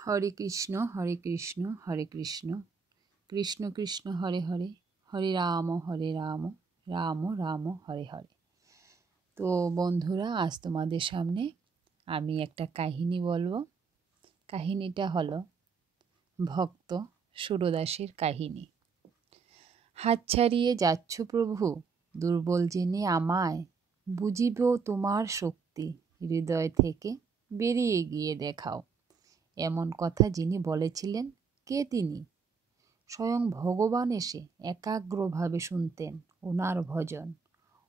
হরে কৃষ্ণ হরে কৃষ্ণ কৃষ্ণ কৃষ্ণ হরে হরে হরে রাম রাম রাম হরে হরে। তো বন্ধুরা, আজ তোমাদের সামনে আমি একটা কাহিনী বলবো। কাহিনীটা হলো ভক্ত সুরদাসের কাহিনী। হাত ছাড়িয়ে যাচ্ছ প্রভু, দুর্বল জেনে আমায়, বুঝিব তোমার শক্তি, হৃদয় থেকে বেরিয়ে গিয়ে দেখাও। এমন কথা যিনি বলেছিলেন, কে তিনি? স্বয়ং ভগবান এসে একাগ্রভাবে শুনতেন ওনার ভজন,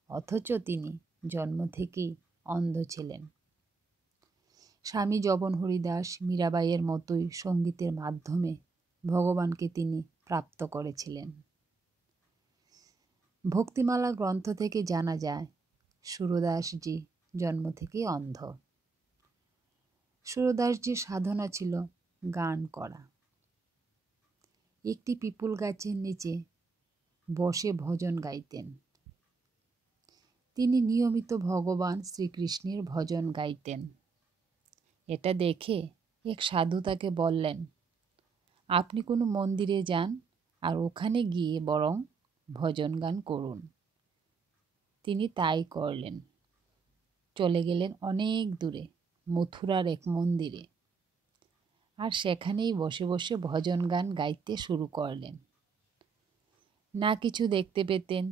অথচ তিনি জন্ম থেকেই অন্ধ ছিলেন। স্বামী জবন হরিদাস মীরাবাইয়ের মতোই সঙ্গীতের মাধ্যমে ভগবানকে তিনি প্রাপ্ত করেছিলেন। ভক্তিমালা গ্রন্থ থেকে জানা যায় সুরদাসজি জন্ম থেকেই অন্ধ। সুরদাসজির সাধনা ছিল গান করা। একটি পিপুল গাছের নিচে বসে ভজন গাইতেন। তিনি নিয়মিত ভগবান শ্রীকৃষ্ণের ভজন গাইতেন। এটা দেখে এক সাধু তাকে বললেন, আপনি কোনো মন্দিরে যান আর ওখানে গিয়ে বরং ভজন গান করুন। তিনি তাই করলেন। চলে গেলেন অনেক দূরে মথুরার এক মন্দিরে, আর সেখানেই বসে বসে ভজন গান গাইতে শুরু করলেন। না কিছু দেখতে পেতেন,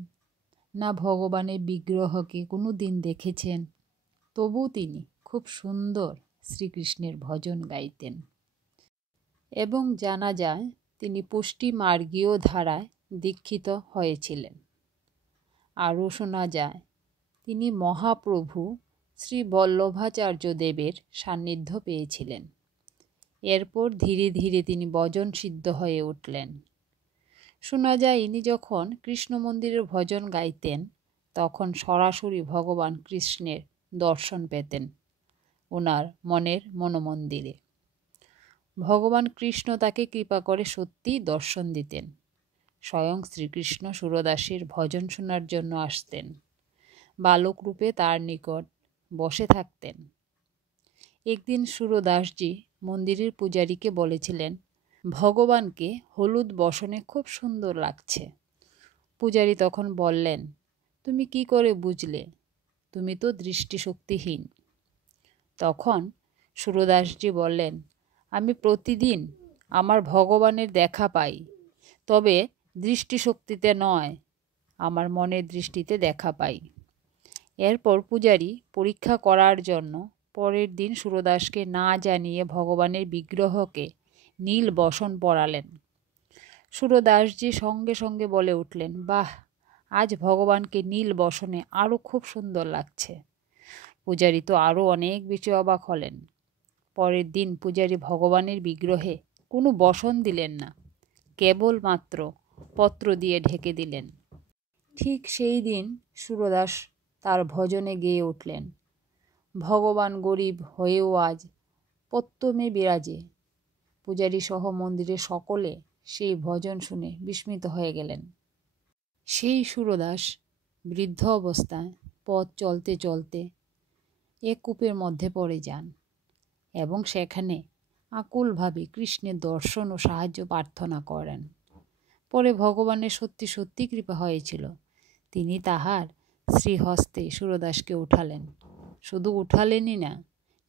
না ভগবানের বিগ্রহকে কোনো দিন দেখেছেন, তবু তিনি খুব সুন্দর শ্রীকৃষ্ণের ভজন গাইতেন। এবং জানা যায় তিনি পুষ্টি মার্গীয় ধারায় দীক্ষিত হয়েছিলেন। আরও শোনা যায় তিনি মহাপ্রভু শ্রী বল্লভাচার্য দেবের সান্নিধ্য পেয়েছিলেন। এরপর ধীরে ধীরে তিনি ভজন সিদ্ধ হয়ে উঠলেন। শোনা যায় ইনি যখন কৃষ্ণ মন্দিরের ভজন গাইতেন, তখন সরাসরি ভগবান কৃষ্ণের দর্শন পেতেন ওনার মনের মনোমন্দিরে। ভগবান কৃষ্ণ তাকে কৃপা করে সত্যিই দর্শন দিতেন। স্বয়ং শ্রীকৃষ্ণ সুরদাসের ভজন শোনার জন্য আসতেন। বালক রূপে তার নিকট বসে থাকতেন। একদিন সুরদাসজি মন্দিরের পূজারীকে বলেছিলেন, ভগবানকে হলুদ বসনে খুব সুন্দর লাগছে। পূজারী তখন বললেন, তুমি কি করে বুঝলে? তুমি তো দৃষ্টিশক্তিহীন। তখন সুরদাসজি বললেন, আমি প্রতিদিন আমার ভগবানের দেখা পাই, তবে দৃষ্টিশক্তিতে নয়, আমার মনের দৃষ্টিতে দেখা পাই। এরপর পূজারী পরীক্ষা করার জন্য পরের দিন সুরদাসকে না জানিয়ে ভগবানের বিগ্রহকে নীল বসন পরালেন। সুরদাসজি সঙ্গে সঙ্গে বলে উঠলেন, বাহ, আজ ভগবানকে নীল বসনে আরও খুব সুন্দর লাগছে। পূজারী তো আরও অনেক বেশি অবাক হলেন। পরের দিন পূজারী ভগবানের বিগ্রহে কোনো বসন দিলেন না, কেবলমাত্র পত্র দিয়ে ঢেকে দিলেন। ঠিক সেই দিন সুরদাস তার ভজনে গেয়ে উঠলেন, ভগবান গরিব হয়েও আজ পত্তমে বিরাজে। পূজারী সহ মন্দিরের সকলে সেই ভজন শুনে বিস্মিত হয়ে গেলেন। সেই সুরদাস বৃদ্ধ অবস্থায় পথ চলতে চলতে এক কূপের মধ্যে পড়ে যান এবং সেখানে আকুলভাবে কৃষ্ণের দর্শন ও সাহায্য প্রার্থনা করেন। পরে ভগবানের সত্যি সত্যি কৃপা হয়েছিল। তিনি তাহার শ্রীহস্তে সুরদাসকে উঠালেন। শুধু উঠালেনই না,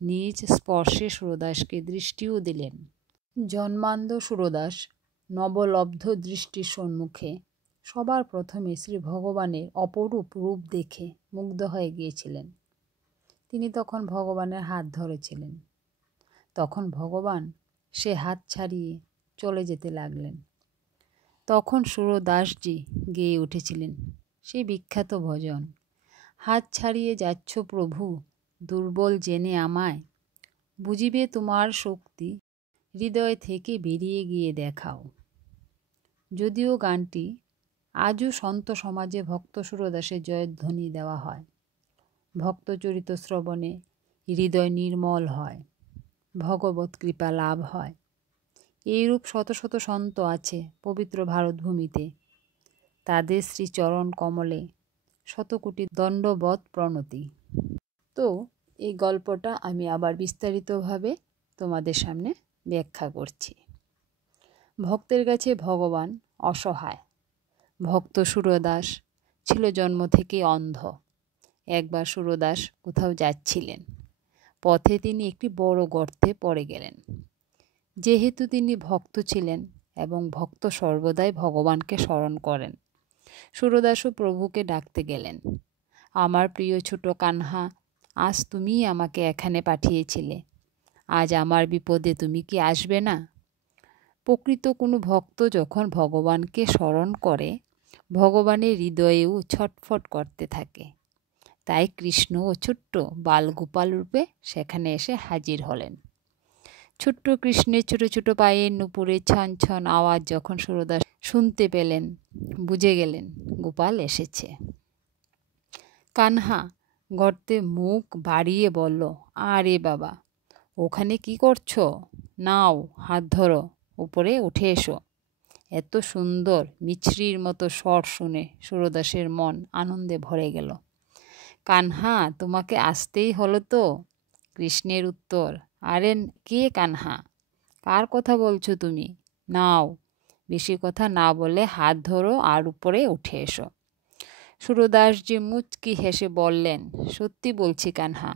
নিজ স্পর্শে সুরদাসকে দৃষ্টিও দিলেন। জন্মান্ধ সুরদাস নবলব্ধ দৃষ্টির সম্মুখে সবার প্রথমে শ্রী ভগবানের অপরূপ রূপ দেখে মুগ্ধ হয়ে গিয়েছিলেন। তিনি তখন ভগবানের হাত ধরেছিলেন। তখন ভগবান সে হাত ছাড়িয়ে চলে যেতে লাগলেন। তখন সুরদাসজি গেয়ে উঠেছিলেন সেই বিখ্যাত ভজন, হাত ছাড়িয়ে যাচ্ছ প্রভু, দুর্বল জেনে আমায়, বুঝিবে তোমার শক্তি, হৃদয় থেকে বেরিয়ে গিয়ে দেখাও। যদিও গানটি আজও সন্ত সমাজে ভক্ত সুরদাসের জয়ধ্বনি দেওয়া হয়। ভক্তচরিত শ্রবণে হৃদয় নির্মল হয়, ভগবত কৃপা লাভ হয়। এইরূপ শত শত সন্ত আছে পবিত্র ভারতভূমিতে। তাদের শ্রীচরণ কমলে শতকোটি দণ্ডবৎ প্রণতি। তো এই গল্পটা আমি আবার বিস্তারিতভাবে তোমাদের সামনে ব্যাখ্যা করছি। ভক্তের কাছে ভগবান অসহায়। ভক্ত সুরদাস ছিল জন্ম থেকে অন্ধ। একবার সুরদাস কোথাও যাচ্ছিলেন। পথে তিনি একটি বড় গর্তে পড়ে গেলেন। যেহেতু তিনি ভক্ত ছিলেন এবং ভক্ত সর্বদাই ভগবানকে স্মরণ করেন, সুরদাসও প্রভুকে ডাকতে গেলেন, আমার প্রিয় ছোট কানহা, আজ তুমিই আমাকে এখানে পাঠিয়েছিলে। আজ আমার বিপদে তুমি কি আসবে না? প্রকৃত কোনো ভক্ত যখন ভগবানকে স্মরণ করে, ভগবানের হৃদয়েও ছটফট করতে থাকে। তাই কৃষ্ণও ছোট্ট বালগোপাল রূপে সেখানে এসে হাজির হলেন। ছোট্ট কৃষ্ণের ছোট ছোট পায়ের নুপুরে ছন ছন আওয়াজ যখন সুরদাস শুনতে পেলেন, বুঝে গেলেন গোপাল এসেছে। কানহা গর্তে মুখ বাড়িয়ে বলল, আরে বাবা, ওখানে কি করছো? নাও, হাত ধরো, উপরে উঠে এসো। এত সুন্দর মিছরির মতো স্বর শুনে সুরদাসের মন আনন্দে ভরে গেল। কানহা, তোমাকে আসতেই হলো তো? কৃষ্ণের উত্তর, আরে কে কানহা? কার কথা বলছো তুমি? নাও, বেশি কথা না বলে হাত ধরো আর উপরে উঠে এসো। সুরদাসজি মুচকি হেসে বললেন, সত্যি বলছি কানহা,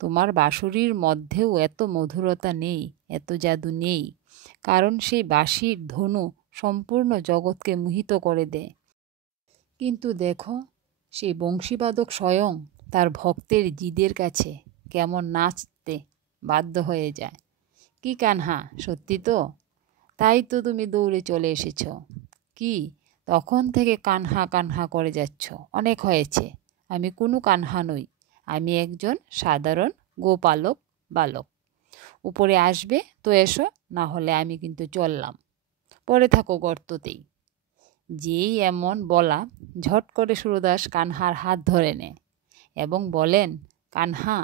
তোমার বাঁশুরির মধ্যেও এত মধুরতা নেই, এত জাদু নেই, কারণ সেই বাঁশির ধনু সম্পূর্ণ জগৎকে মোহিত করে দেয়। কিন্তু দেখো, সেই বংশীবাদক স্বয়ং তার ভক্তের জিদের কাছে কেমন নাচতে বাধ্য হয়ে যায়। কি কানহা, সত্যি তো? তাই তো তুমি দৌড়ে চলে এসেছ। কি, তখন থেকে কানহা কানহা করে যাচ্ছ? অনেক হয়েছে। আমি কোনো কানহা নই, আমি একজন সাধারণ গোপালক বালক। উপরে আসবে তো এসো, না হলে আমি কিন্তু চললাম। পরে থাকো গর্ততেই। যেই এমন বলা, ঝট করে সুরদাস কানহার হাত ধরে নেয় এবং বলেন, কানহা,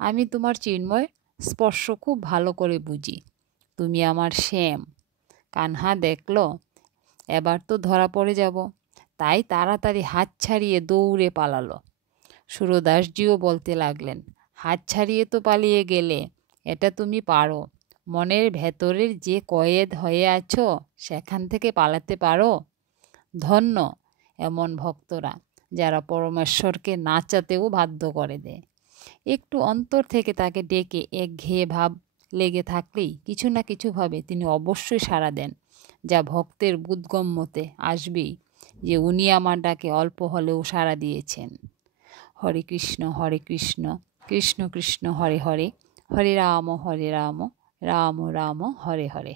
আমি তোমার চিন্ময় স্পর্শ খুব ভালো করে বুঝি। তুমি আমার শ্যাম। কানহা দেখল এবার তো ধরা পড়ে যাব, তাই তাড়াতাড়ি হাত ছাড়িয়ে দৌড়ে পালালো। সুরদাসজিও বলতে লাগলেন, হাত ছাড়িয়ে তো পালিয়ে গেলে, এটা তুমি পারো? মনের ভেতরের যে কয়েদ হয়ে আছো সেখান থেকে পালাতে পারো? ধন্য এমন ভক্তরা, যারা পরমেশ্বরকে নাচাতেও বাধ্য করে দেয়। একটু অন্তর থেকে তাকে ডেকে একঘেয়ে ভাব লেগে থাকলেই কিছু না কিছুভাবে তিনি অবশ্যই সাড়া দেন, যা ভক্তের বোধগম্যতে আসবেই যে উনি আমার ডাকে অল্প হলেও সাড়া দিয়েছেন। হরে কৃষ্ণ কৃষ্ণ কৃষ্ণ হরে হরে, হরে রাম রাম রাম হরে হরে।